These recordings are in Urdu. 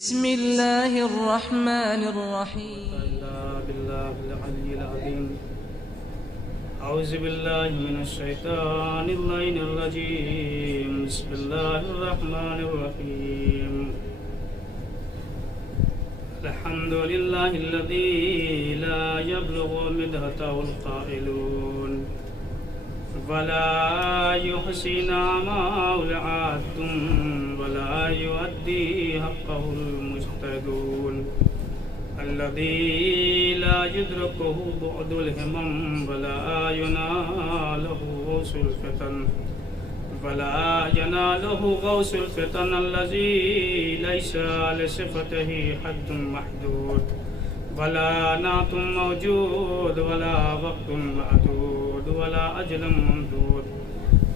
بسم الله الرحمن الرحيم. بالله العلي العظيم. أعوذ بالله من الشيطان اللعين الرجيم. بسم الله الرحمن الرحيم. الحمد لله الذي لا يبلغ مدحته القائلون ولا يحصي نعماء العاد ولا يؤدي حقه المجتهدون الذي لا يدركه بعد الهمم ولا يناله غوث الفتن الذي ليس لصفته حد محدود ولا نعت موجود ولا وقت معدود ولا أجل ممدود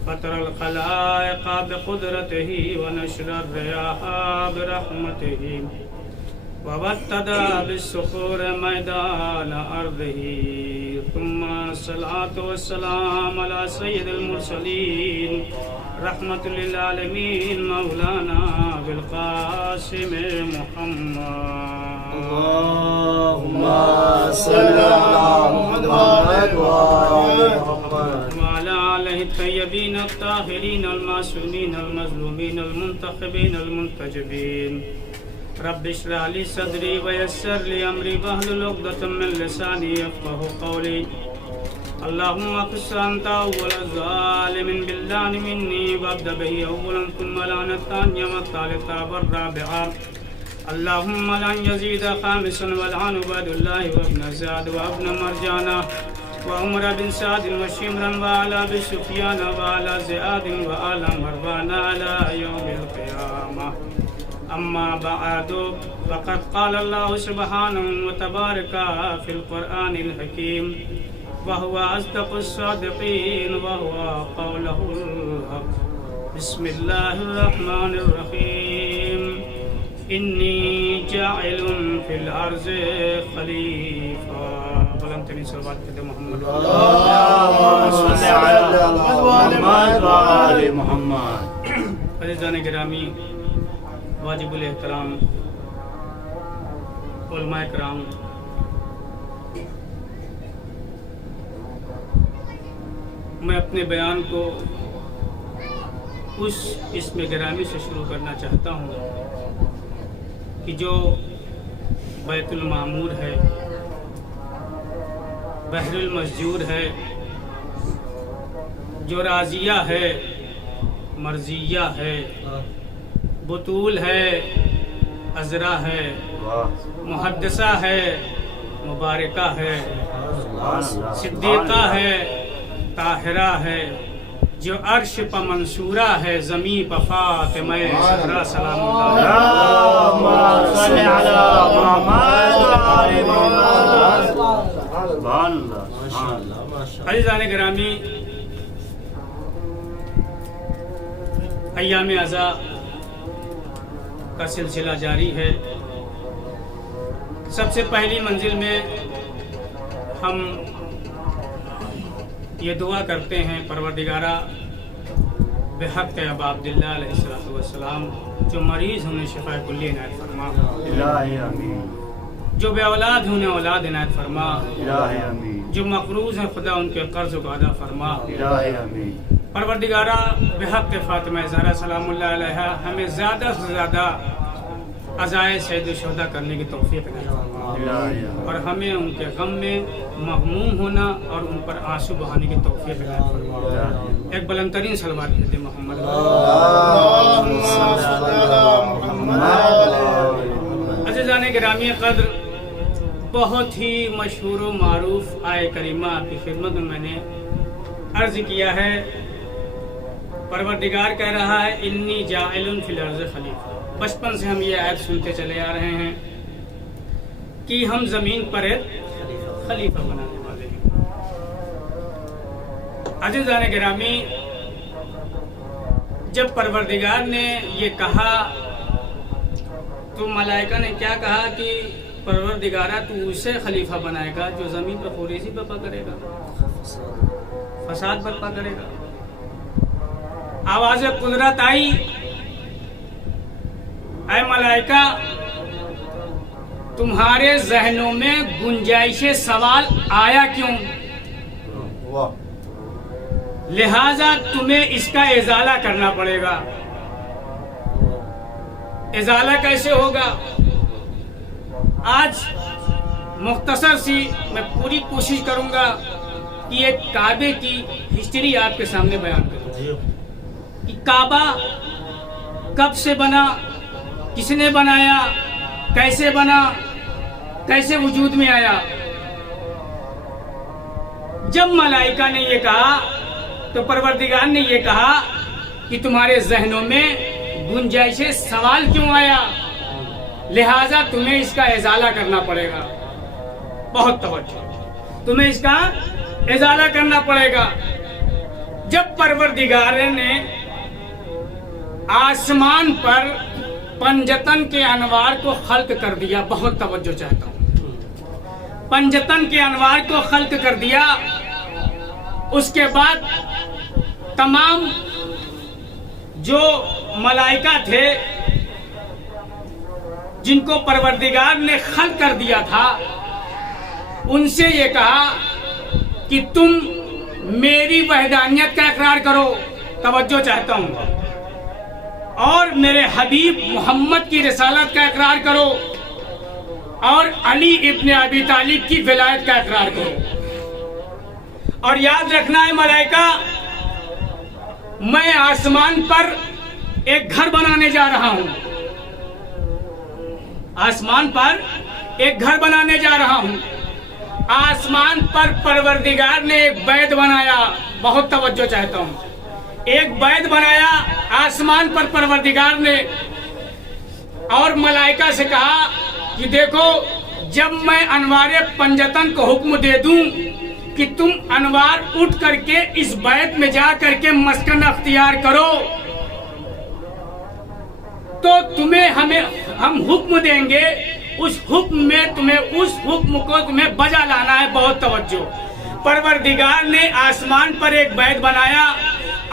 فطر الخلائق بقدرته ونشر الرياح برحمته وابتدى بالصخور ميدان أرضه ثم الصلاة والسلام على سيد المرسلين رحمة للعالمين مولانا بالقاسم محمد اللهم صل على محمد وعلى آله الطيبين الطاهرين المعصومين المظلومين المنتخبين المنتجبين رب اشرح لي صدري ويسر لي أمري واحلل عقدة من لساني يفقهوا قولي اللهم اقص أنت أول الظالم باللعن مني وابدأ به أولا ثم لعن الثانية والثالثة والرابعة اللهم لن يزيد خامسا والعن عباد الله وابن زاد وابن مرجانا وعمر بن سعد وشمرا وعلى بسفيان وعلى زياد وعلى مروان على يوم القيامة أما بعد فقد قال الله سبحانه وتبارك في القرآن الحكيم وهو أصدق الصادقين وهو قوله الحق بسم الله الرحمن الرحيم إني جاعل في الأرض خليفة ولم تنس صلوات محمد اللهم صل على محمد وآل محمد. عزیزان گرامی، واجب الاحترام علماء کرام، میں اپنے بیان کو اس اسم گرامی سے شروع کرنا چاہتا ہوں کہ جو بیت المعمور ہے، بحر المسجور ہے، جو راضیہ ہے، مرضیہ ہے، بطول ہے، عذرا ہے، محدثہ ہے، مبارکہ ہے، صدیقہ ہے، طاہرہ ہے، جو عرش پہ منصورہ ہے، زمین پہ فاطمہ زہرا سلام اللہ اللهم صل على محمد وآل محمد. عزیزان گرامی، ایام عزا کا سلسلہ جاری ہے. سب سے پہلی منزل میں ہم یہ دعا کرتے ہیں، پروردگارہ بحق ابا عبداللہ علیہ السلام جو مریض انہیں شفا کلی عنایت فرما، الہی آمین. جو بے اولاد ہیں انہیں اولاد عنایت فرما، الہی آمین. جو مقروض ہیں خدا ان کے قرض کو ادا فرما. الہی آمین. پروردگارہ بحق فاطمہ زہرا سلام اللہ علیہا ہمیں زیادہ سے زیادہ عزائے سید الشہداء کرنے کی توفیق عنایت فرما، الہی آمین. اور ہمیں ان کے غم میں مغموم ہونا اور ان پر آنسو بہانے کی توفیق عنایت فرما. ایک بلند ترین صلوات کہتے محمد. اللهم صل على محمد. عزیزان گرامی قدر، بہت ہی مشہور و معروف آیہ کریمہ آپ کی خدمت میں نے عرض کیا ہے. پروردگار کہہ رہا ہے انی جاعل فی الارض خلیفہ. بچپن سے ہم یہ آیت سنتے چلے آ رہے ہیں کہ ہم زمین پر ایک خلیفہ بنانے والے ہیں. عزیزان گرامی، جب پروردگار نے یہ کہا تو ملائکہ نے کیا کہا کہ پروردگارہ تو اسے خلیفہ بنائے گا جو زمین پر خوریزی برپا کرے گا، فساد برپا کرے گا. آواز قدرت آئی، اے ملائکہ تمہارے ذہنوں میں گنجائش سوال آیا کیوں؟ لہذا تمہیں اس کا ازالہ کرنا پڑے گا۔ ازالہ کیسے ہوگا؟ آج مختصر سی میں پوری کوشش کروں گا کہ ایک کعبے کی ہسٹری آپ کے سامنے بیان کروں کہ کعبہ کب سے بنا، کس نے بنایا، کیسے بنا، کیسے وجود میں آیا۔ جب ملائکہ نے یہ کہا تو پروردگار نے یہ کہا کہ تمہارے ذہنوں میں گنجائش سوال کیوں آیا، لہذا تمہیں اس کا ازالہ کرنا پڑے گا۔ بہت توجہ، تمہیں اس کا ازالہ کرنا پڑے گا۔ جب پروردگار نے آسمان پر پنجتن کے انوار کو خلق کر دیا، بہت توجہ چاہتا ہوں، پنجتن کے انوار کو خلق کر دیا، اس کے بعد تمام جو ملائکہ تھے جن کو پروردگار نے خلق کر دیا تھا، ان سے یہ کہا کہ تم میری وحدانیت کا اقرار کرو، توجہ چاہتا ہوں، اور میرے حبیب محمد کی رسالت کا اقرار کرو، اور علی ابن ابی طالب کی ولایت کا اقرار کرو۔ اور یاد رکھنا ہے ملائکہ، میں آسمان پر ایک گھر بنانے جا رہا ہوں، آسمان پر ایک گھر بنانے جا رہا ہوں۔ آسمان پر پروردگار نے ایک بیت بنایا، بہت توجہ چاہتا ہوں، ایک بیت بنایا آسمان پر پروردگار نے، اور ملائکہ سے کہا کہ دیکھو جب میں انوار پنجتن کو حکم دے دوں کہ تم انوار اٹھ کر کے اس بیت میں جا کر کے مسکن اختیار کرو، تو ہم حکم دیں گے، اس حکم میں اس حکم کو تمہیں بجا لانا ہے۔ بہت توجہ، پروردگار نے آسمان پر ایک بیت بنایا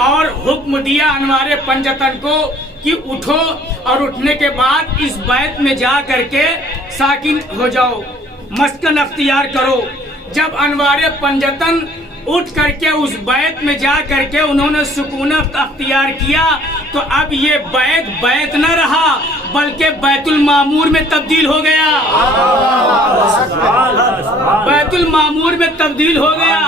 اور حکم دیا انوار پنجتن کو کہ اٹھو، اور اٹھنے کے بعد اس بیت میں جا کر کے ساکن ہو جاؤ، مسکن اختیار کرو۔ جب انوار پنجتن اٹھ کر کے اس بیت میں جا کر کے انہوں نے سکونت اختیار کیا، تو اب یہ بیت نہ رہا بلکہ بیت المعمور میں تبدیل ہو گیا، بیت المعمور میں تبدیل ہو گیا۔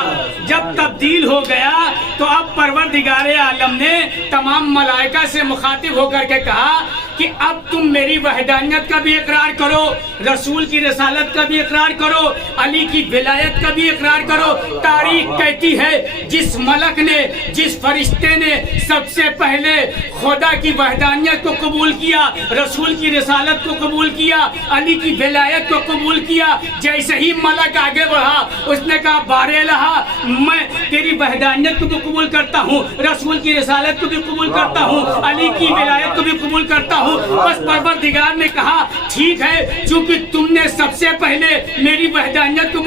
جب تبدیل ہو گیا تو اب پروردگار عالم نے تمام ملائکہ سے مخاطب ہو کر کے کہا کہ اب تم میری وحدانیت کا بھی اقرار کرو، رسول کی رسالت کا بھی اقرار کرو، علی کی ولایت کا بھی اقرار کرو۔ تاریخ کہتی ہے جس ملک نے، جس فرشتے نے سب سے پہلے خدا کی وحدانیت کو قبول کیا، رسول کی رسالت کو قبول کیا، علی کی ولایت کو قبول کیا، جیسے ہی ملک آگے بڑھا اس نے کہا بار الہ میں تیری وحدانیت کو بھی قبول کرتا ہوں، رسول کی رسالت کو بھی قبول کرتا ہوں، علی کی ولایت کو بھی قبول کرتا ہوں۔ بس پروردگار نے کہا ٹھیک ہے، چونکہ تم نے سب سے پہلے میری وحدانیت کو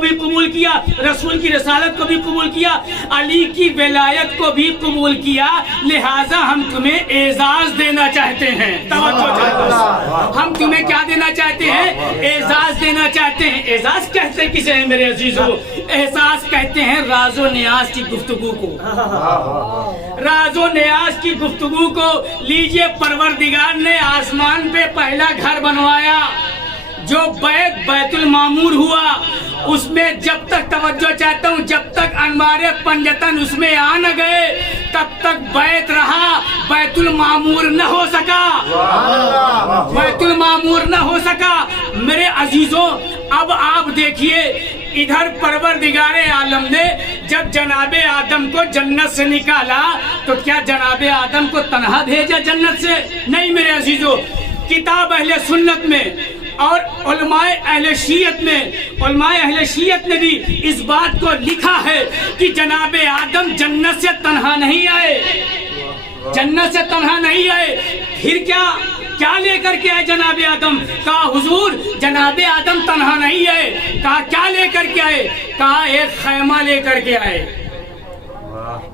بھی قبول کیا، رسول کی رسالت کو بھی قبول کیا، علی کی ولایت کو بھی قبول کیا، لہٰذا ہم تمہیں اعزاز دینا چاہتے ہیں۔ توجہ چاہتے ہیں، ہم تمہیں کیا دینا چاہتے ہیں؟ اعزاز دینا چاہتے ہیں۔ اعزاز کہتے کسے ہیں میرے عزیزو؟ اعزاز کہتے ہیں راز و نیاز کی گفتگو کو، راز و نیاز کی گفتگو کو۔ لیجئے پروردگار نے آسمان پہ پہلا گھر بنوایا جو بیت المعمور ہوا، اس میں جب تک توجہ چاہتا ہوں جب تک انوار پنجتن اس میں آ نہ گئے تب تک بیت رہا، بیت المعمور نہ ہو سکا، بیت المعمور نہ ہو سکا۔ میرے عزیزوں اب آپ دیکھیے، ادھر پروردگار عالم نے جب جناب آدم کو جنت سے نکالا تو کیا جناب آدم کو تنہا بھیجا جنت سے؟ نہیں میرے عزیزوں، کتاب اہل سنت میں اور علماء اہل شیعت نے بھی اس بات کو لکھا ہے کہ جناب آدم جنت سے تنہا نہیں آئے، جنت سے تنہا نہیں آئے۔ پھر کیا لے کر کے آئے جناب آدم؟ کہا حضور جناب آدم تنہا نہیں آئے۔ کہا کیا لے کر کے آئے؟ کہا ایک خیمہ لے کر کے آئے،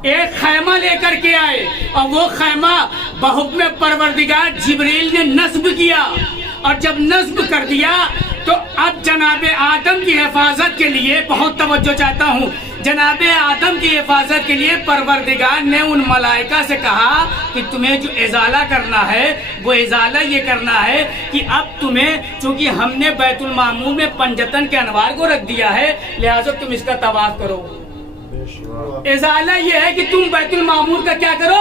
ایک خیمہ لے کر کے آئے، اور وہ خیمہ بحکم پروردگار جبریل نے نصب کیا، اور جب نصب کر دیا تو اب جناب آدم کی حفاظت کے لیے بہت توجہ چاہتا ہوں، جناب آدم کی حفاظت کے لیے پروردگار نے ان ملائکہ سے کہا کہ تمہیں جو ازالہ کرنا ہے وہ ازالہ یہ کرنا ہے کہ اب تمہیں، چونکہ ہم نے بیت المعمور میں پنجتن کے انوار کو رکھ دیا ہے، لہٰذا تم اس کا طواف کرو۔ ازالہ یہ ہے کہ تم بیت المعمور کا کیا کرو؟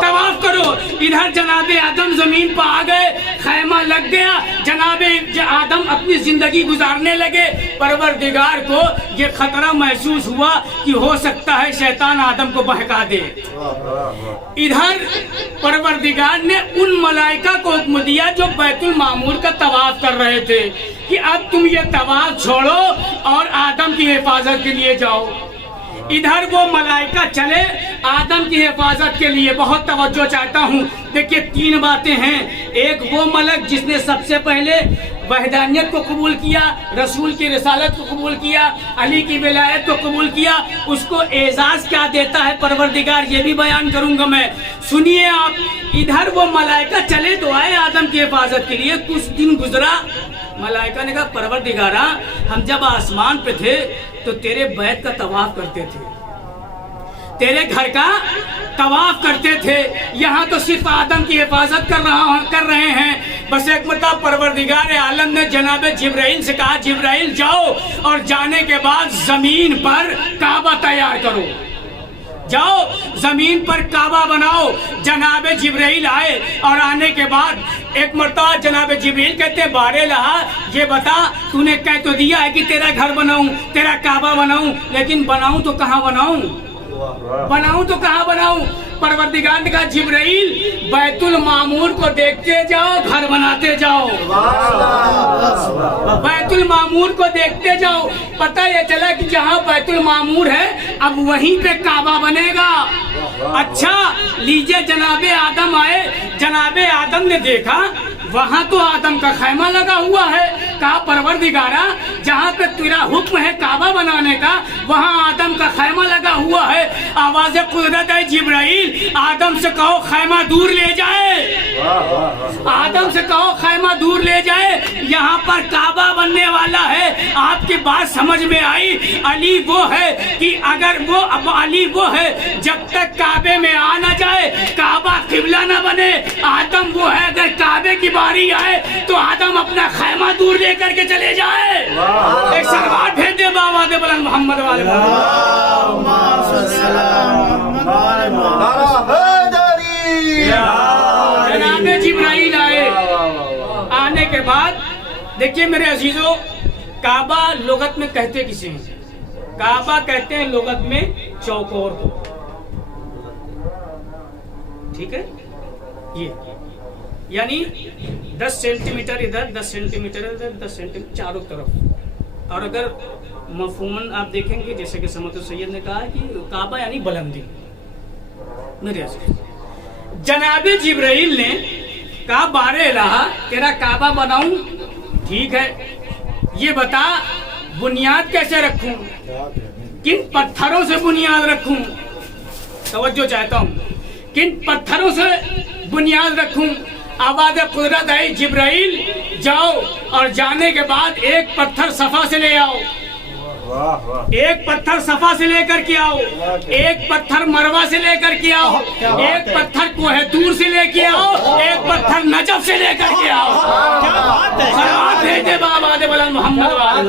طواف کرو۔ ادھر جناب آدم زمین پر آ گئے، خیمہ لگ گیا، جناب آدم اپنی زندگی گزارنے لگے۔ پروردگار کو یہ خطرہ محسوس ہوا کہ ہو سکتا ہے شیطان آدم کو بہکا دے۔ ادھر پروردگار نے ان ملائکہ کو حکم دیا جو بیت المعمور کا طواف کر رہے تھے کہ اب تم یہ طواف چھوڑو اور آدم کی حفاظت کے لیے جاؤ۔ ادھر وہ ملائکہ چلے آدم کی حفاظت کے لیے۔ بہت توجہ چاہتا ہوں، دیکھیے 3 باتیں ہیں۔ ایک وہ ملک جس نے سب سے پہلے وحدانیت کو قبول کیا، رسول کی رسالت کو قبول کیا، علی کی ولایت کو قبول کیا، اس کو اعزاز کیا دیتا ہے پروردگار، یہ بھی بیان کروں گا میں، سنیے آپ۔ ادھر وہ ملائکہ چلے تو آئے آدم کی حفاظت کے لیے۔ کچھ دن گزرا، ملائکہ نے کہا پروردگارا ہم جب آسمان پہ تھے تو تیرے بیت کا طواف کرتے تھے، تیرے گھر کا طواف کرتے تھے، یہاں تو صرف آدم کی حفاظت کر رہے ہیں۔ بس ایک مرتبہ پروردگار عالم نے جناب جبرائیل سے کہا جبرائیل جاؤ اور جانے کے بعد زمین پر کعبہ تیار کرو، جاؤ زمین پر کعبہ بناؤ۔ جناب جبرائیل آئے اور آنے کے بعد ایک مرتبہ جناب جبرائیل کہتے ہیں بارے لہا یہ بتا تو نے کہہ تو دیا ہے کہ تیرا گھر بناؤں، تیرا کعبہ بناؤں، لیکن بناؤں تو کہاں بناؤں؟ بناؤں تو کہاں بناؤں؟ پروردگار نے کہا جبرائیل بیت المعمور کو دیکھتے جاؤ، گھر بناتے جاؤ، بیت المعمور کو دیکھتے جاؤ۔ پتہ یہ چلا کہ جہاں بیت المعمور ہے اب وہیں پہ کعبہ بنے گا۔ اچھا لیجئے جناب آدم آئے، جناب آدم نے دیکھا وہاں تو آدم کا خیمہ لگا ہوا ہے۔ کہا پروردگارا جہاں پہ تیرا حکم ہے کعبہ بنانے کا وہاں آدم کا خیمہ لگا ہوا ہے۔ آواز قدرت ہے جبرائیل آدم سے کہو خیمہ دور لے جائے، آدم سے کہو خیمہ دور لے جائے، یہاں پر کعبہ بننے والا ہے۔ آپ کی بات سمجھ میں آئی؟ علی وہ ہے کہ اگر وہ علی وہ ہے جب تک کعبے میں آ نہ جائے کعبہ قبلہ نہ بنے، آدم وہ ہے اگر کعبے کی باری آئے تو آدم اپنا خیمہ دور لے کر کے چلے جائے۔ ایک سلوات بھیج دے بابا دے بلند محمد والے جناب جبرائیل آئے، آنے کے بعد دیکھیے میرے عزیزو کعبہ لغت میں کہتے کسے ہیں؟ کعبہ کہتے ہیں لغت میں چوکور کو، ٹھیک ہے؟ یہ یعنی 10 سینٹی میٹر ادھر، 10 سینٹی میٹر ادھر، 10 سینٹی میٹر چاروں طرف۔ اور اگر مفہوماً آپ دیکھیں گے جیسے کہ سمت السید نے کہا کہ کعبہ یعنی بلندی۔ میرے عزیز جناب جبرائیل نے کہا بارے الہ تیرا کعبہ بناؤں، ٹھیک ہے، یہ بتا بنیاد کیسے رکھوں، کن پتھروں سے بنیاد رکھوں؟ توجہ چاہتا ہوں، کن پتھروں سے بنیاد رکھوں؟ آواز قدرت آئی جبرائیل جاؤ اور جانے کے بعد ایک پتھر صفا سے لے آؤ، ایک پتھر صفا سے لے کر کے آؤ، ایک پتھر مروہ سے لے کر کے آؤ، ایک پتھر کوہ طور سے لے کے آؤ، ایک پتھر نجف سے لے کر کے آؤ۔ سلوات بھیجے بابا دے بلند محمد والے۔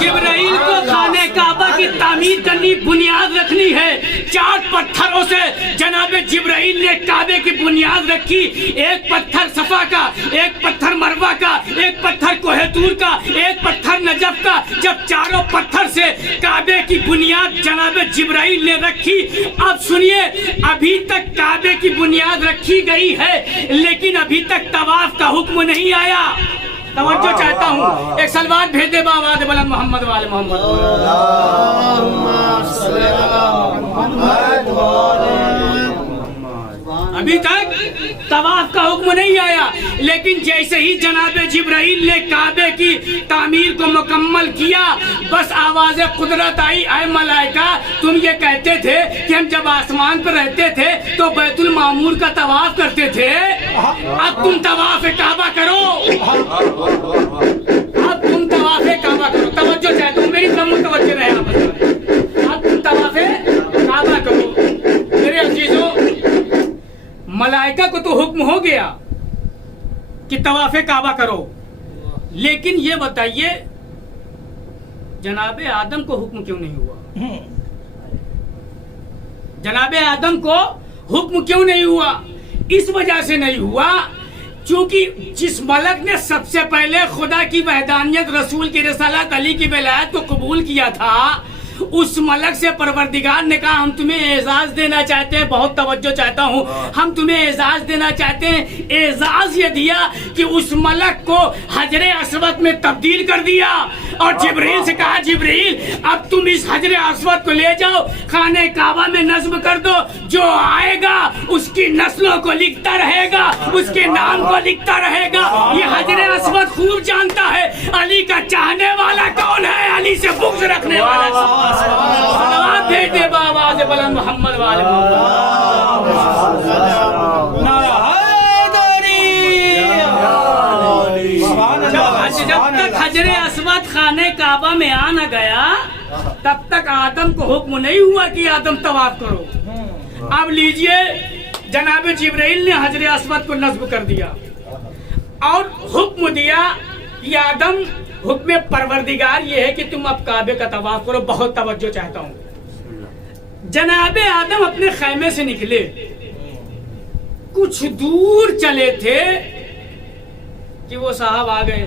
جبرائیل کو خانہ کعبہ کی تعمیر کرنی، بنیاد رکھنی ہے۔ 4 پتھروں سے جناب جبرائیل نے کعبے کی بنیاد رکھی، ایک پتھر صفا کا، ایک پتھر مروہ کا، ایک پتھر کوہ طور کا، ایک پتھر نجف کا۔ جب چاروں پتھر سے کعبے کی بنیاد جناب جبرائیل نے رکھی، اب سنیے ابھی تک کعبے کی بنیاد رکھی گئی ہے لیکن ابھی تک طواف کا حکم نہیں آیا۔ توجہ چاہتا ہوں، ایک سلوات بھیج دے بابا دے بلند محمد والے محمد۔ ابھی تک طواف کا حکم نہیں آیا، لیکن جیسے ہی جناب جبرائیل نے کعبے کی تعمیر کو مکمل کیا، بس آواز قدرت آئی، اے ملائکہ تم یہ کہتے تھے کہ ہم جب آسمان پر رہتے تھے تو بیت المعمور کا طواف کرتے تھے، اب تم طواف کعبہ کرو، اب تم طواف کعبہ کرو۔ توجہ چاہتا ہوں، میری طرف متوجہ رہے آپ، اب تم طواف کعبہ کرو۔ میرے عزیزوں، ملائکہ کو تو حکم ہو گیا کہ طواف کعبہ کرو، لیکن یہ بتائیے جناب آدم کو حکم کیوں نہیں ہوا؟ جناب آدم کو حکم کیوں نہیں ہوا؟ اس وجہ سے نہیں ہوا چونکہ جس ملک نے سب سے پہلے خدا کی وحدانیت، رسول کی رسالت، علی کی ولایت کو قبول کیا تھا، اس ملک سے پروردگار نے کہا ہم تمہیں اعزاز دینا چاہتے ہیں، بہت توجہ چاہتا ہوں، ہم تمہیں اعزاز دینا چاہتے ہیں۔ اعزاز یہ دیا کہ اس ملک کو حجر اسود میں تبدیل کر دیا، اور جبرائیل سے کہا جبرائیل اب تم اس حجر اسود کو لے جاؤ، خانہ کعبہ میں نصب کر دو، جو آئے گا اس کی نسلوں کو لکھتا رہے گا، اس کے نام کو لکھتا رہے گا۔ یہ حجر اسود خوب جانتا ہے علی کا چاہنے والا کون ہے، علی سے بغض رکھنے والا۔ صلوات بھیجتے بابا سے بلند محمد والے جب تک حجر اسود خانہ کعبہ میں آ نہ گیا تب تک آدم کو حکم نہیں ہوا کہ آدم طواف کرو۔ اب لیجئے جناب جبرائیل نے حجر اسود کو نصب کر دیا اور حکم دیا کہ آدم، حکم پروردگار یہ ہے کہ تم اب کعبے کا طواف کرو۔ بہت توجہ چاہتا ہوں، جناب آدم اپنے خیمے سے نکلے، کچھ دور چلے تھے کہ وہ صاحب آ گئے،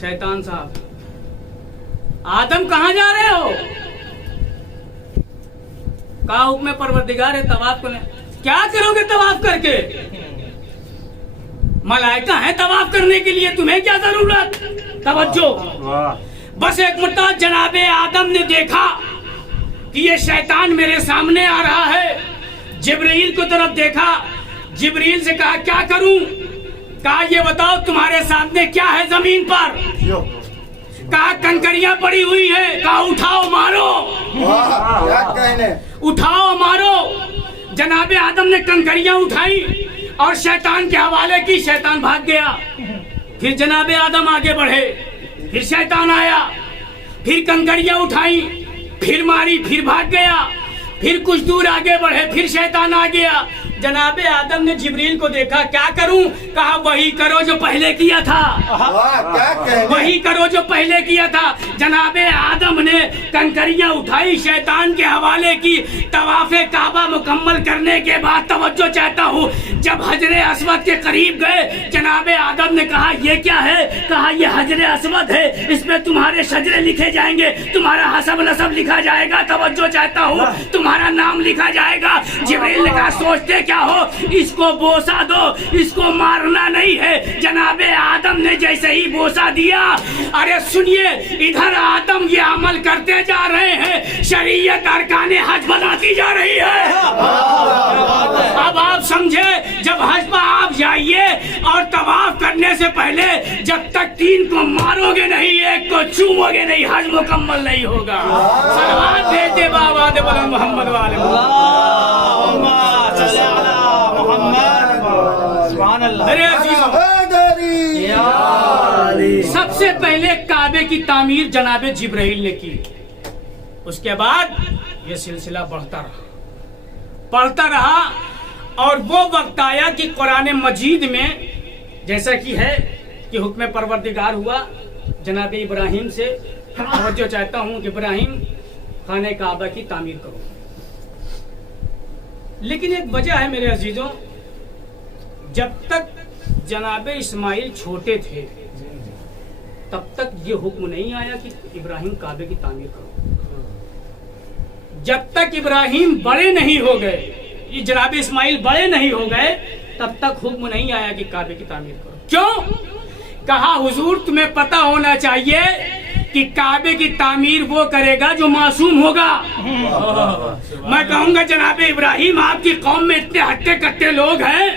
شیطان صاحب، آدم کہاں جا رہے ہو؟ کہا حکم پروردگار ہے طواف کرنے۔ کیا کرو گے طواف کر کے؟ ملائکہ ہیں طواف کرنے کے لیے، تمہیں کیا ضرورت؟ توجہ، بس ایک مرتبہ جناب آدم نے دیکھا کہ یہ شیطان میرے سامنے آ رہا ہے، جبرائیل کو طرف دیکھا، جبرائیل سے کہا کیا کروں؟ کہا یہ بتاؤ تمہارے سامنے کیا ہے زمین پر؟ کہا کنکریاں پڑی ہوئی ہیں۔ کہا اٹھاؤ مارو، اٹھاؤ مارو۔ جناب آدم نے کنکریاں اٹھائی اور شیطان کے حوالے کی، شیطان بھاگ گیا۔ پھر جناب آدم آگے بڑھے، پھر شیطان آیا، پھر کنکریاں اٹھائی، پھر ماری، پھر بھاگ گیا۔ پھر کچھ دور آگے بڑھے، پھر شیطان آ گیا۔ جناب آدم نے جبریل کو دیکھا، کیا کروں؟ کہا وہی کرو جو پہلے کیا تھا، وہی کرو جو پہلے کیا تھا۔ جناب آدم نے کنکریاں اٹھائی، شیطان کے حوالے کی، طواف کعبہ مکمل کرنے کے بعد توجہ چاہتا ہوں، جب حجر اسود کے قریب گئے، جناب آدم نے کہا یہ کیا ہے؟ کہا یہ حجر اسود ہے، اس میں تمہارے شجرے لکھے جائیں گے، تمہارا حسب نسب لکھا جائے گا، توجہ چاہتا ہوں، تمہارا نام لکھا جائے گا۔ جبریل نے کہا سوچتے کیا ہو، اس کو بوسا دو، اس کو مارنا نہیں ہے۔ جناب آدم نے جیسے ہی بوسا دیا، ارے سنیے، ادھر آدم یہ عمل کرتے جا رہے ہیں، شریعت ارکان حج بناتی جا رہی ہے۔ اب آپ سمجھے، جب حج پر آپ جائیے اور طواف کرنے سے پہلے جب تک 3 کو مارو گے نہیں، 1 کو چومو گے نہیں، حج مکمل نہیں ہوگا۔ صلوات بھیجتے بابا دے بلند محمد والے میرے عزیزوں، سب سے پہلے کعبے کی تعمیر جناب جبرائیل نے کی، اس کے بعد یہ سلسلہ بڑھتا رہا اور وہ وقت آیا کہ قرآن مجید میں جیسا کہ ہے کہ حکم پروردگار ہوا جناب ابراہیم سے، توجہ چاہتا ہوں کہ ابراہیم خانہ کعبہ کی تعمیر کرو۔ لیکن ایک وجہ ہے میرے عزیزوں، جب تک جناب اسماعیل چھوٹے تھے تب تک یہ حکم نہیں آیا کہ ابراہیم کعبے کی تعمیر کرو۔ جب تک ابراہیم بڑے نہیں ہو گئے، جناب اسماعیل بڑے نہیں ہو گئے، تب تک حکم نہیں آیا کہ کعبے کی تعمیر کرو۔ کیوں؟ کہا حضور تمہیں پتہ ہونا چاہیے کہ کعبے کی تعمیر وہ کرے گا جو معصوم ہوگا. میں کہوں گا جناب ابراہیم آپ کی قوم میں اتنے ہٹے کٹے لوگ ہیں,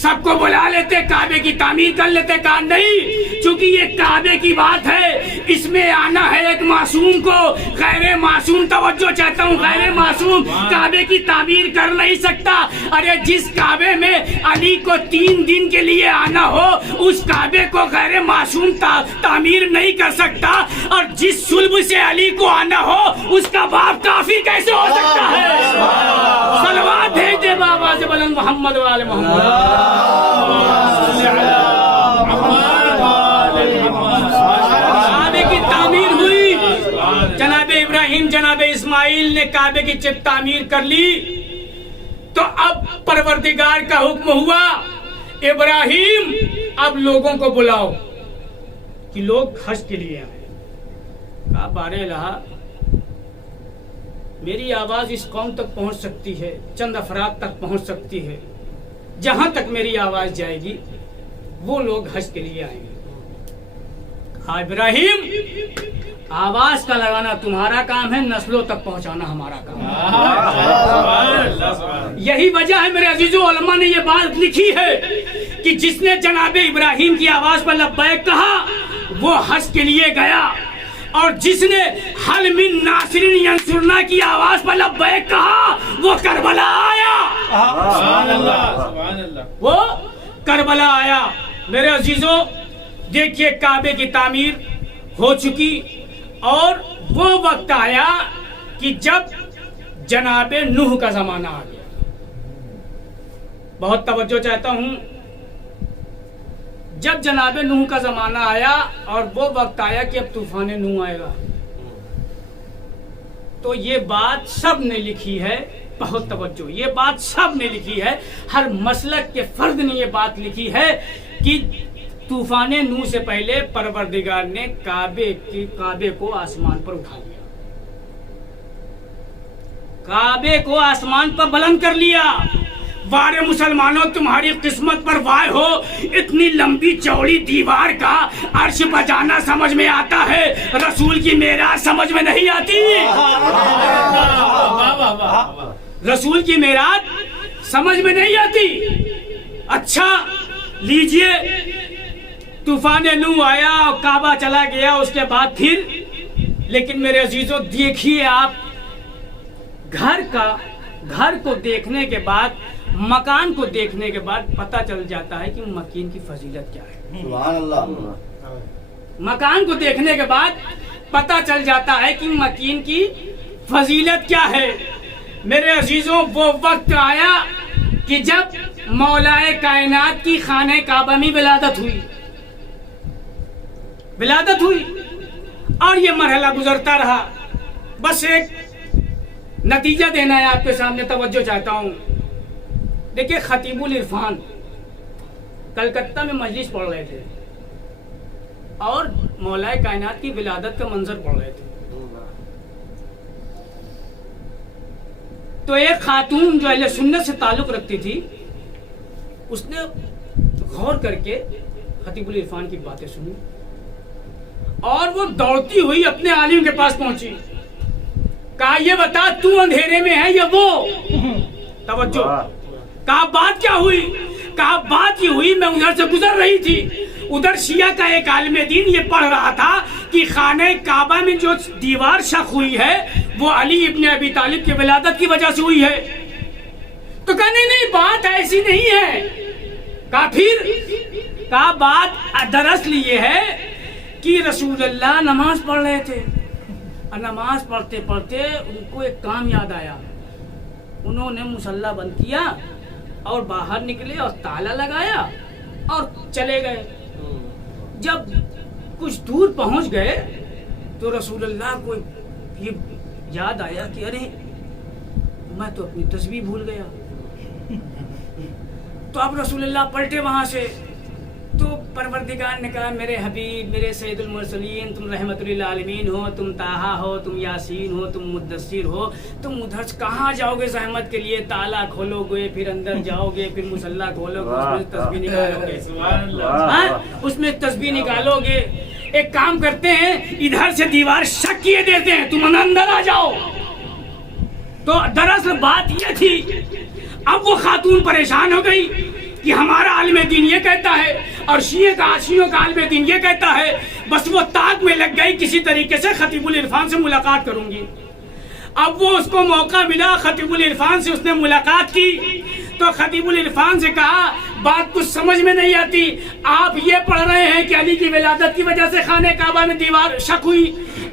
سب کو بلا لیتے, کعبے کی تعمیر کر لیتے. کہا نہیں, چونکہ یہ کعبے کی بات ہے, اس میں آنا ہے ایک معصوم کو. غیر معصوم, توجہ چاہتا ہوں, غیر معصوم کعبے کی تعمیر کر نہیں سکتا. ارے جس کعبے میں علی کو 3 دن کے لیے آنا ہو, اس کعبے کو غیر معصوم تعمیر نہیں کر سکتا. اور جس صلب سے علی کو آنا ہو, اس کا باپ کافی کیسے ہو سکتا ہے؟ صلوات بھیج دے بابا سے بلند محمد والے محمد. کعبے کی تعمیر ہوئی, جناب ابراہیم جناب اسماعیل نے کعبے کی جب تعمیر کر لی تو اب پروردگار کا حکم ہوا, ابراہیم اب لوگوں کو بلاؤ کہ لوگ حج کے لیے آئے. کہا بار الہ میری آواز اس قوم تک پہنچ سکتی ہے, چند افراد تک پہنچ سکتی ہے, جہاں تک میری آواز جائے گی وہ لوگ حج کے لیے آئیں گے. ہاں ابراہیم, آواز کا لگانا تمہارا کام ہے, نسلوں تک پہنچانا ہمارا کام ہے. یہی وجہ ہے میرے عزیزو, علماء نے یہ بات لکھی ہے کہ جس نے جناب ابراہیم کی آواز پر لبیک کہا وہ حج کے لیے گیا, اور جس نے حل من ناصرین ینصرنا کی آواز پر لبیک کہا وہ کربلا آیا. وہ کربلا آیا. میرے عزیزو دیکھیے, کعبے کی تعمیر ہو چکی اور وہ وقت آیا کہ جب جناب نوح کا زمانہ آ گیا. بہت توجہ چاہتا ہوں, جب جناب نوح کا زمانہ آیا اور وہ وقت آیا کہ اب طوفان نوح آئے گا, تو یہ بات سب نے لکھی ہے. بہت توجہ, یہ بات سب نے لکھی ہے, ہر مسلک کے فرد نے یہ بات لکھی ہے کہ طوفان نوح سے پہلے پروردگار نے کعبے کو آسمان پر اٹھا لیا, کعبے کو آسمان پر بلند کر لیا. وارے مسلمانوں, تمہاری قسمت پر وائے ہو, اتنی لمبی چوڑی دیوار کا عرش پر جانا سمجھ میں آتا ہے, رسول کی معراج سمجھ میں نہیں آتی. رسول کی معراج سمجھ میں نہیں آتی. اچھا لیجئے, طوفان نوح آیا اور کعبہ چلا گیا, اس کے بعد پھر, لیکن میرے عزیزو دیکھیے آپ, گھر کو دیکھنے کے بعد, مکان کو دیکھنے کے بعد پتہ چل جاتا ہے کہ مکین کی فضیلت کیا ہے. سبحان اللہ. مکان کو دیکھنے کے بعد پتہ چل جاتا ہے کہ مکین کی فضیلت کیا ہے. میرے عزیزوں وہ وقت آیا کہ جب مولائے کائنات کی خانہ کعبہ میں ولادت ہوئی اور یہ مرحلہ گزرتا رہا. بس ایک نتیجہ دینا ہے آپ کے سامنے, توجہ چاہتا ہوں. دیکھیں, خطیب العرفان کلکتہ میں مجلس پڑھ رہے تھے اور مولائے کائنات کی ولادت کا منظر پڑھ رہے تھے. تو ایک خاتون جو اہل سنت سے تعلق رکھتی تھی, اس نے غور کر کے خطیب العرفان کی باتیں سنی اور وہ دوڑتی ہوئی اپنے عالم کے پاس پہنچی. کہا یہ بتا تو اندھیرے میں ہے یا وہ؟ توجہ, کہا بات کیا ہوئی؟ کہا بات یہ ہوئی, میں ادھر سے گزر رہی تھی, ادھر شیعہ کا ایک عالم دین یہ پڑھ رہا تھا کہ خانہ کعبہ میں جو دیوار شق ہوئی ہے وہ علی ابن ابی طالب کی ولادت کی وجہ سے ہوئی ہے. تو کہا نہیں بات ایسی نہیں ہے. کہا پھر؟ کہا بات دراصل یہ ہے کہ رسول اللہ نماز پڑھ رہے تھے اور نماز پڑھتے پڑھتے ان کو ایک کام یاد آیا. انہوں نے مصلی بند کیا اور باہر نکلے اور تالا لگایا اور چلے گئے. جب کچھ دور پہنچ گئے تو رسول اللہ کو یہ یاد آیا کہ ارے میں تو اپنی تسبیح بھول گیا. تو اب رسول اللہ پلٹے وہاں سے, تو پروردگار نے کہا میرے حبیب, میرے سید المرسلین, تم رحمت للعالمین ہو, تم طٰہٰ ہو, تم یاسین ہو, تم مدثر ہو, تم ادھر کہاں جاؤ گے زحمت کے لیے؟ تالا کھولو گے, پھر اندر جاؤ گے, پھر مصلی کھولو گے, اس میں تسبیح نکالو گے, اس میں تسبیح نکالو گے. ایک کام کرتے ہیں ادھر سے دیوار شک کیے دیتے ہیں تم اندر آ جاؤ. تو دراصل بات یہ تھی. اب وہ خاتون پریشان ہو گئی کہ ہمارا عالم دین یہ کہتا ہے اور شیعوں کا عالم دین یہ کہتا ہے. بس وہ تاک میں لگ گئی کسی طریقے سے خطیب العرفان سے ملاقات کروں گی. اب وہ اس کو موقع ملا خطیب العرفان سے اس نے ملاقات کی تو خطیب العرفان سے کہا بات کچھ سمجھ میں نہیں آتی. آپ یہ پڑھ رہے ہیں کہ علی کی ولادت کی وجہ سے خانہ کعبہ میں دیوار شک ہوئی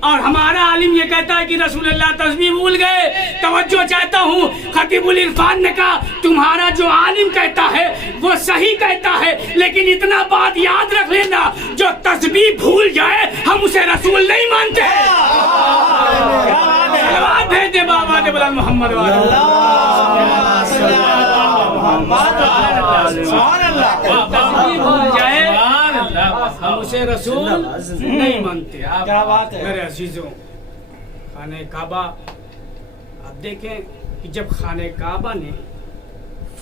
اور ہمارا عالم یہ کہتا ہے کہ رسول اللہ تسبیح بھول گئے. توجہ چاہتا ہوں. خطیب العرفان نے کہا تمہارا جو عالم کہتا ہے وہ صحیح کہتا ہے لیکن اتنا بات یاد رکھ لینا جو تسبیح بھول جائے ہم اسے رسول نہیں مانتے. صلوات بھیج دے بابا دے بلند محمد ہم اسے رسول نہیں مانتے. کیا بات ہے میرے عزیزوں. خانہ کعبہ آپ دیکھیں کہ جب خانہ کعبہ نے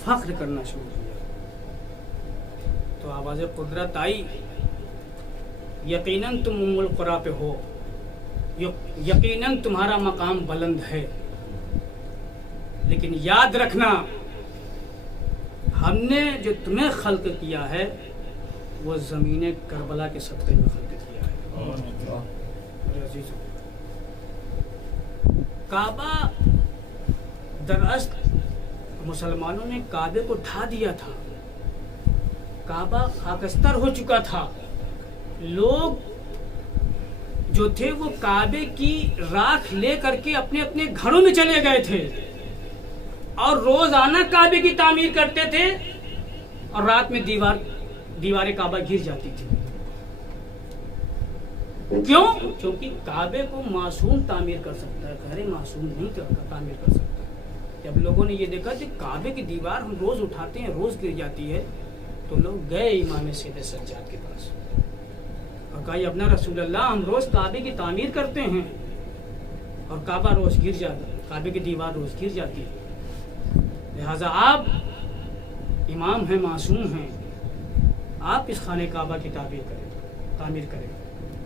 فخر کرنا شروع کیا تو آواز قدرت آئی. یقیناً تم ام القریٰ پہ ہو, یقیناً تمہارا مقام بلند ہے, لیکن یاد رکھنا ہم نے جو تمہیں خلق کیا ہے وہ زمین کربلا کے صدقے میں خلق کیا ہے. میرے عزیزوں, کعبہ دراصل مسلمانوں نے کعبے کو ڈھا دیا تھا. کعبہ خاکستر ہو چکا تھا. لوگ جو تھے وہ کعبے کی راکھ لے کر کے اپنے اپنے گھروں میں چلے گئے تھے اور روزانہ کعبے کی تعمیر کرتے تھے اور رات میں دیوار کعبہ گر جاتی تھی. کیوں؟ کیونکہ کعبے کو معصوم تعمیر کر سکتا ہے, غیر معصوم نہیں تعمیر کر سکتا. جب لوگوں نے یہ دیکھا کہ کعبے کی دیوار ہم روز اٹھاتے ہیں روز گر جاتی ہے تو لوگ گئے امام سید سجاد کے پاس اور کہا اپنا رسول اللہ ہم روز کعبے کی تعمیر کرتے ہیں اور کعبہ روز گر جاتا ہے, کعبے کی دیوار روز گر جاتی ہے, لہذا آپ امام ہیں معصوم ہیں, آپ اس خانہ کعبہ کی تعمیر کریں.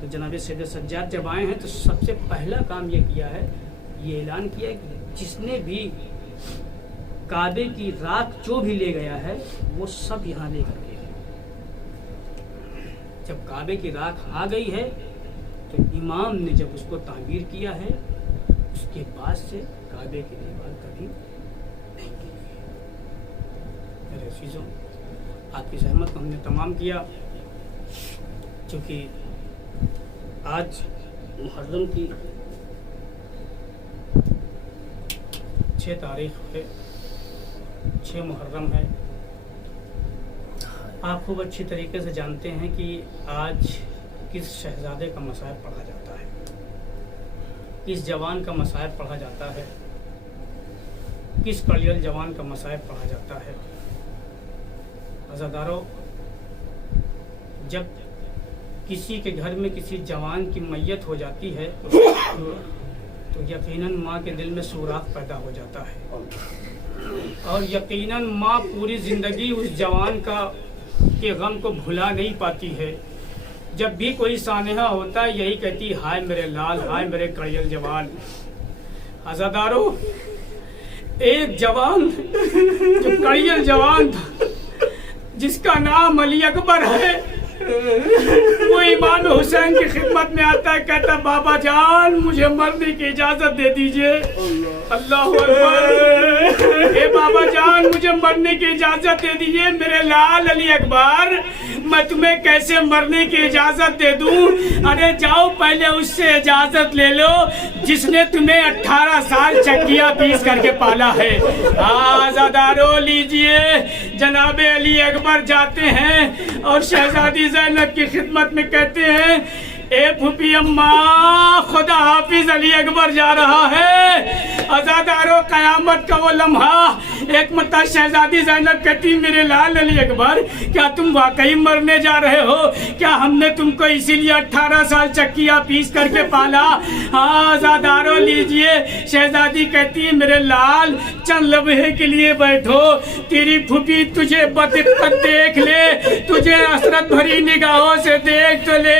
تو جناب سید سجاد جب آئے ہیں تو سب سے پہلا کام یہ کیا ہے, یہ اعلان کیا ہے کہ جس نے بھی کعبے کی راکھ جو بھی لے گیا ہے وہ سب یہاں لے کر گئے. جب کعبے کی راکھ آ گئی ہے تو امام نے جب اس کو تعمیر کیا ہے اس کے بعد سے کعبے کی دیوار کبھی نہیں گری ہے. میرے عزیزوں, آپ کی زحمت کو ہم نے تمام کیا. چونکہ آج محرم کی 6 تاریخ ہے, 6 محرم ہے. آپ خوب اچھی طریقے سے جانتے ہیں کہ آج کس شہزادے کا مصائب پڑھا جاتا ہے, کس جوان کا مصائب پڑھا جاتا ہے, کس کلیل جوان کا مصائب پڑھا جاتا ہے. عزادارو, جب کسی کے گھر میں کسی جوان کی میت ہو جاتی ہے تو یقیناً ماں کے دل میں سوراخ پیدا ہو جاتا ہے اور یقیناً ماں پوری زندگی اس جوان کے غم کو بھلا نہیں پاتی ہے. جب بھی کوئی سانحہ ہوتا ہے یہی کہتی ہائے میرے لال, ہائے میرے کڑیل جوان. عزادارو, ایک جوان جو کڑیل جوان تھا جس کا نام علی اکبر ہے, وہ امام حسین کی خدمت میں آتا ہے, کہتا بابا جان مجھے مرنے کی اجازت دے دیجئے. اللہ اکبر. اے بابا جان مجھے مرنے کی اجازت دے دیجئے. میرے لال علی اکبر, میں تمہیں کیسے مرنے کی اجازت دے دوں؟ ارے جاؤ پہلے اس سے اجازت لے لو جس نے تمہیں 18 سال چکیا پیس کر کے پالا ہے. آزادارو لیجئے. جناب علی اکبر جاتے ہیں اور شہزادی زینب کی خدمت میں کہتے ہیں اے پھوپھی اماں خدا حافظ علی اکبر جا رہا ہے. عزادارو, قیامت کا وہ لمحہ ایک مرتبہ شہزادی زینب کہتی میرے لال علی اکبر کیا تم واقعی مرنے جا رہے ہو؟ کیا ہم نے تم کو اسی لیے 18 سال چکیا پیس کر کے پالا؟ عزادارو لیجئے. شہزادی کہتی میرے لال چند لمحے کے لیے بیٹھو, تیری پھوپھی تجھے بدقت دیکھ لے, تجھے حسرت بھری نگاہوں سے دیکھ تو لے.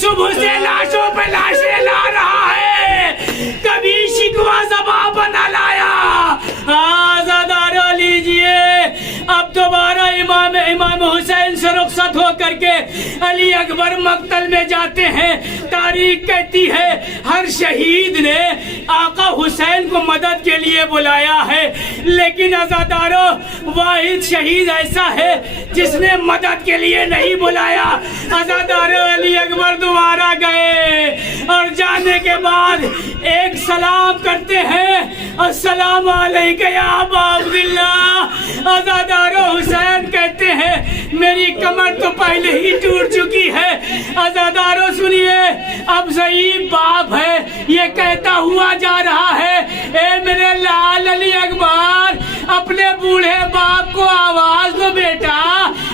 صبح سے لاشوں پہ لاشیں لا رہا ہے، کبھی شکوہ زباں بنا لایا۔ آزادارو لیجئے، اب دوبارہ امام حسین سے رخصت ہو کر کے علی اکبر مقتل میں جاتے ہیں۔ تاریخ کہتی ہے ہر شہید نے آقا حسین کو مدد کے لیے بلایا ہے، لیکن عزادارو واحد شہید ایسا ہے جس نے مدد کے لیے نہیں بلایا۔ عزادارو علی اکبر دوبارہ گئے اور جانے کے بعد ایک سلام کرتے ہیں، السلام علیکم یا ابا عبداللہ۔ عزادارو حسین کہتے ہیں میری کمر تو پہلے ہی ٹوٹ چکی ہے۔ عزادارو سنیے، اب ضعیف باپ ہے، یہ کہتا ہوا جا رہا ہے اے میرے لال علی اکبر، اپنے بوڑھے باپ کو آواز دو بیٹا،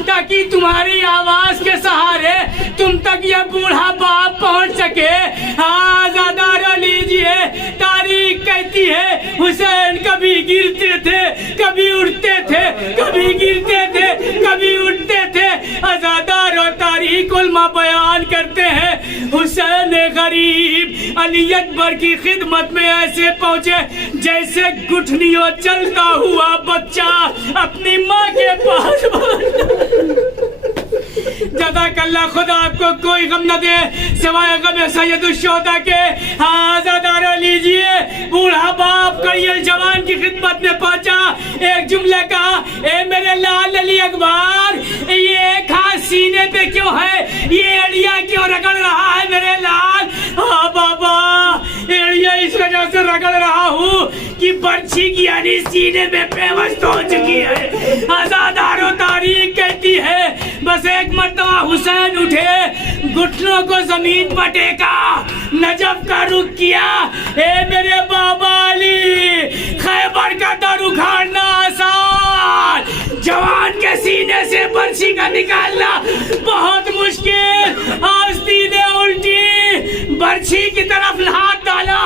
تاکہ تمہاری آواز کے سہارے تم تک یہ بوڑھا باپ پہنچ سکے۔ آزادارو لیجئے، تاریخ کہتی ہے حسین کبھی گرتے تھے، کبھی اٹھتے تھے، کبھی گرتے تھے، کبھی اٹھتے تھے۔ عزادارو تاریخ علماء بیان کرتے ہیں حسین غریب علی اکبر کی خدمت میں ایسے پہنچے جیسے گٹھنیوں چلتا ہوا بچہ اپنی ماں کے پاس۔ جزاک اللہ، خدا آپ کو کوئی غم نہ دے سوائے غم سید الشہداء کے۔ آزادارو لیجئے، بوڑھا باپ کڑیل جوان کی خدمت میں پہنچا، ایک جملہ کہا اے میرے لال علی اکبر، یہ ایک ہاتھ سینے پہ کیوں ہے، یہ ایڑیا کیوں رگڑ رہا ہے میرے لال؟ ہاں بابا، ایڑیا اس وجہ سے رگڑ رہا ہوں کہ برچھی کی یعنی سینے میں پیوست ہو چکی ہے۔ آزادارو تاریخ کہتی ہے بس ایک مرتبہ حسین اٹھے، گھٹنوں کو زمین پر ٹیکا، نجف کا رخ کیا۔ اے میرے بابا علی، خیبر کا در اکھاڑنا آسان، جوان کے سینے سے برچھی کا نکالنا بہت مشکل۔ آستی نے الٹی برچھی کی طرف ہاتھ ڈالا،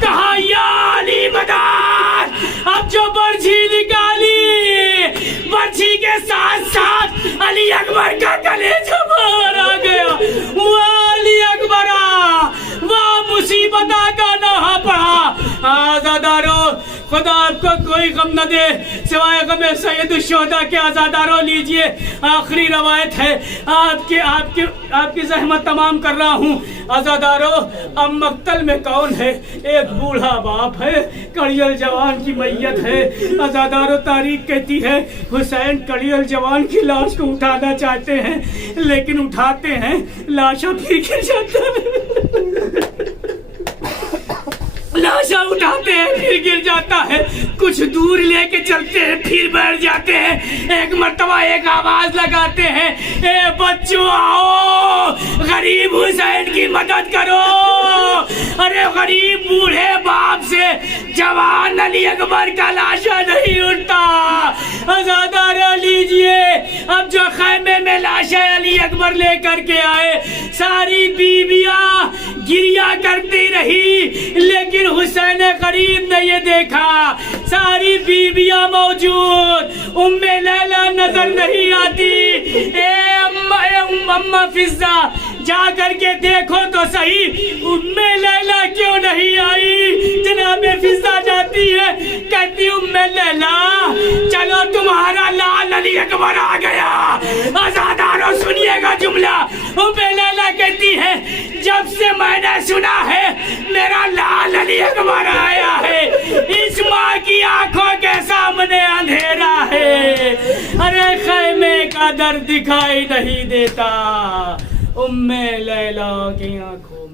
کہا یا علی مدد۔ اب جو برچھی نکالی، برچھی کے ساتھ ساتھ علی اکبر کا کلیجہ باہر آ گیا۔ وہ علی اکبر، وہ مصیبت کا نہ پڑا۔ آزادارو، خدا آپ کو کوئی غم نہ دے سوائے غم سید الشہداء کے۔ آزادارو لیجئے، آخری روایت ہے، آپ کی زحمت تمام کر رہا ہوں۔ آزادارو، اب مقتل میں کون ہے؟ ایک بوڑھا باپ ہے، کڑیل جوان کی میت ہے۔ آزادارو تاریخ کہتی ہے حسین کڑیل جوان کی لاش کو اٹھانا چاہتے ہیں، لیکن اٹھاتے ہیں لاشا پھر گر جاتا ہے، لاشا اٹھاتے ہیں پھر گر جاتا ہے، کچھ دور لے کے چلتے ہیں پھر بیٹھ جاتے ہیں۔ ایک مرتبہ ایک آواز لگاتے ہیں اے بچوں آؤ، غریب حسین کی مدد کرو۔ ارے غریب بوڑھے باپ سے جوان علی اکبر کا لاشا نہیں اٹھتا۔ آزادارو لیجئے، اب جو خیمے میں لاشا علی اکبر لے کر کے آئے، ساری بیویاں گریا کرتی رہی، لیکن حسین غریب نے یہ دیکھا ساری بیویاں موجود، ام لیلا نظر نہیں آتی۔ اے اماں فضہ، جا کر کے دیکھو تو صحیح ام لیلا کیوں نہیں آئی؟ جناب فضہ جاتی ہے، کہتی ام لیلا چلو تمہارا لال علی اکبر آ گیا۔ آزادارو سنیے گا جملہ، ام لیلا کہتی ہے جب سے میں نے سنا ہے میرا لال علی اکبر آیا ہے، اس ماں کی آنکھوں کے سامنے اندھیرا ہے، ارے خیمے کا در دکھائی نہیں دیتا۔ ام لیلا کی آنکھوں